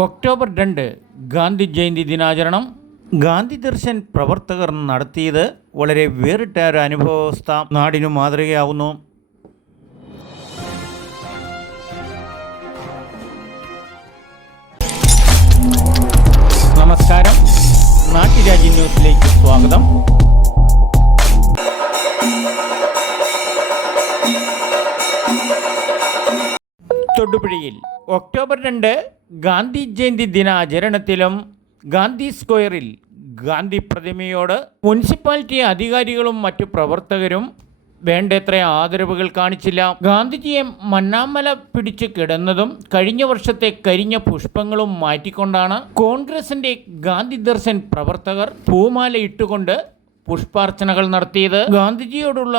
October 2 Gandhi Jayanti ദിനാചരണം. ഗാന്ധി ദർശൻ പ്രവർത്തകർ നടത്തിയത് വളരെ വേറിട്ട ഒരു അനുഭവാവസ്ഥ നാടിനു മാതൃകയാവുന്നു. നമസ്കാരം, നാട്ടുരാജ്യ ന്യൂസിലേക്ക് സ്വാഗതം. തൊടുപുഴയിൽ ഒക്ടോബർ 2 ഗാന്ധി ജയന്തി ദിനാചരണത്തിലും ഗാന്ധി സ്ക്വയറിൽ ഗാന്ധി പ്രതിമയോട് മുനിസിപ്പാലിറ്റി അധികാരികളും മറ്റു പ്രവർത്തകരും വേണ്ടത്ര ആദരവുകൾ കാണിച്ചില്ല. ഗാന്ധിജിയെ മണ്ണാമല പിടിച്ചു കിടന്നതും കഴിഞ്ഞ വർഷത്തെ കരിഞ്ഞ പുഷ്പങ്ങളും മാറ്റിക്കൊണ്ടാണ് കോൺഗ്രസിന്റെ ഗാന്ധി ദർശൻ പ്രവർത്തകർ പൂമാല ഇട്ടുകൊണ്ട് പുഷ്പാർച്ചനകൾ നടത്തിയത്. ഗാന്ധിജിയോടുള്ള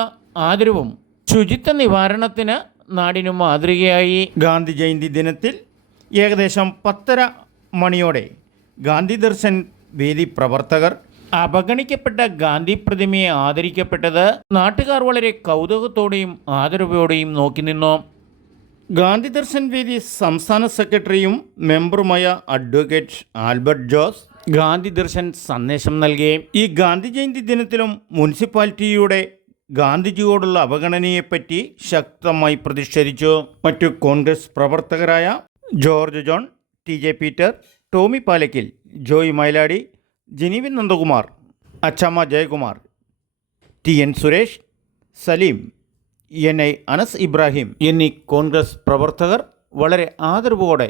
ആദരവും ശുചിത്വ നിവാരണത്തിന് നാടിനു മാതൃകയായി. ഗാന്ധി ജയന്തി ദിനത്തിൽ ഏകദേശം 10:30 മണിയോടെ ഗാന്ധി ദർശൻ വേദി പ്രവർത്തകർ അവഗണിക്കപ്പെട്ട ഗാന്ധി പ്രതിമയെ ആദരിക്കപ്പെട്ടത് നാട്ടുകാർ വളരെ കൗതുകത്തോടെയും ആദരവോടെയും നോക്കി നിന്നു. ഗാന്ധി ദർശൻ വേദി സംസ്ഥാന സെക്രട്ടറിയും മെമ്പറുമായ അഡ്വക്കേറ്റ് ആൽബർട്ട് ജോസ് ഗാന്ധി ദർശൻ സന്ദേശം നൽകി. ഈ ഗാന്ധി ജയന്തി ദിനത്തിലും മുനിസിപ്പാലിറ്റിയുടെ ഗാന്ധിജിയോടുള്ള അവഗണനയെപ്പറ്റി ശക്തമായി പ്രതിഷേധിച്ചു. മറ്റു കോൺഗ്രസ് പ്രവർത്തകരായ George John, TJ Peter, Tommy Palakkil, Joy Mailady, Jinivin Nandakumar, Achamma Jayakumar, TN Suresh, Saleem, NI Anas Ibrahim എന്നീ കോൺഗ്രസ് പ്രവർത്തകർ വളരെ ആദരവോടെ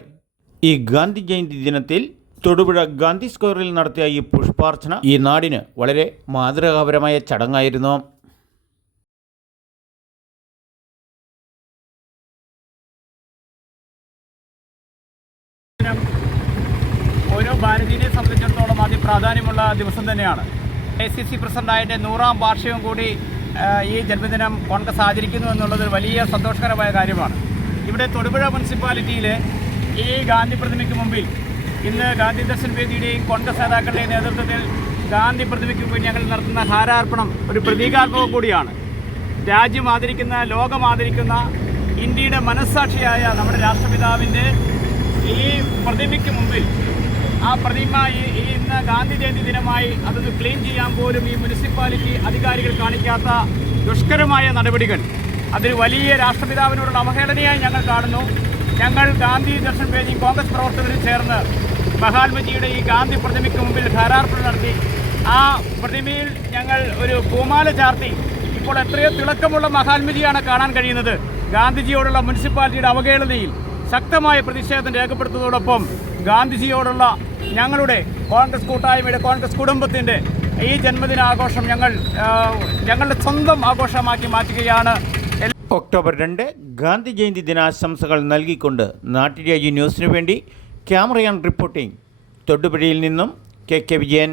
ഈ ഗാന്ധി ജയന്തി ദിനത്തിൽ തൊടുപുഴ ഗാന്ധി സ്ക്വയറിൽ നടത്തിയ ഈ പുഷ്പാർച്ചന ഈ നാടിന് വളരെ മാതൃകാപരമായ ചടങ്ങായിരുന്നു. ഓരോ ഭാരതീയനെ സംബന്ധിച്ചിടത്തോളം അതിപ്രാധാന്യമുള്ള ദിവസം തന്നെയാണ്. ACC പ്രസിഡൻ്റായിട്ട് 100ാം വാർഷികം കൂടി ഈ ജന്മദിനം കോൺഗ്രസ് ആചരിക്കുന്നു എന്നുള്ളത് വലിയ സന്തോഷകരമായ കാര്യമാണ്. ഇവിടെ തൊടുപുഴ മുനിസിപ്പാലിറ്റിയിലെ ഈ ഗാന്ധി പ്രതിമയ്ക്ക് മുമ്പിൽ ഇന്ന് ഗാന്ധി ദർശൻ വേദിയുടെയും കോൺഗ്രസ് നേതാക്കളുടെയും നേതൃത്വത്തിൽ ഗാന്ധി പ്രതിമയ്ക്ക് മുമ്പിൽ ഞങ്ങൾ നടത്തുന്ന ഹാരാർപ്പണം ഒരു പ്രതീകാത്മകം കൂടിയാണ്. രാജ്യം ആദരിക്കുന്ന, ലോകം ആദരിക്കുന്ന, ഇന്ത്യയുടെ മനസ്സാക്ഷിയായ നമ്മുടെ രാഷ്ട്രപിതാവിൻ്റെ ഈ പ്രതിമയ്ക്ക് മുമ്പിൽ ആ പ്രതിമ ഇന്ന് ഗാന്ധി ജയന്തി ദിനമായി അതൊന്ന് ക്ലീൻ ചെയ്യാൻ പോലും ഈ മുനിസിപ്പാലിറ്റി അധികാരികൾ കാണിക്കാത്ത ദുഷ്കരമായ നടപടികൾ, അതിന് വലിയ രാഷ്ട്രപിതാവിനോടുള്ള അവഹേളനയായി ഞങ്ങൾ കാണുന്നു. ഞങ്ങൾ ഗാന്ധി ദർശൻ വേദി കോൺഗ്രസ് പ്രവർത്തകരും ചേർന്ന് മഹാത്മജിയുടെ ഈ ഗാന്ധി പ്രതിമയ്ക്ക് മുമ്പിൽ ഹാരാർപ്പണം നടത്തി ആ പ്രതിമയിൽ ഞങ്ങൾ ഒരു പൂമാല ചാർത്തി. ഇപ്പോൾ എത്രയോ തിളക്കമുള്ള മഹാത്മജിയാണ് കാണാൻ കഴിയുന്നത്. ഗാന്ധിജിയോടുള്ള മുനിസിപ്പാലിറ്റിയുടെ അവഹേളനയിൽ ശക്തമായ പ്രതിഷേധം രേഖപ്പെടുത്തുന്നതോടൊപ്പം ഗാന്ധിജിയോടുള്ള ഞങ്ങളുടെ കോൺഗ്രസ് കൂട്ടായ്മയുടെ, കോൺഗ്രസ് കുടുംബത്തിൻ്റെ ഈ ജന്മദിനാഘോഷം ഞങ്ങളുടെ സ്വന്തം ആഘോഷമാക്കി മാറ്റുകയാണ്. ഒക്ടോബർ 2 ഗാന്ധി ജയന്തി ദിനാശംസകൾ നൽകിക്കൊണ്ട് നാട്ടുരാജ്യ ന്യൂസിനു വേണ്ടി ക്യാമറയാൻ റിപ്പോർട്ടിംഗ് തൊടുപുഴയിൽ നിന്നും KK വിജയൻ.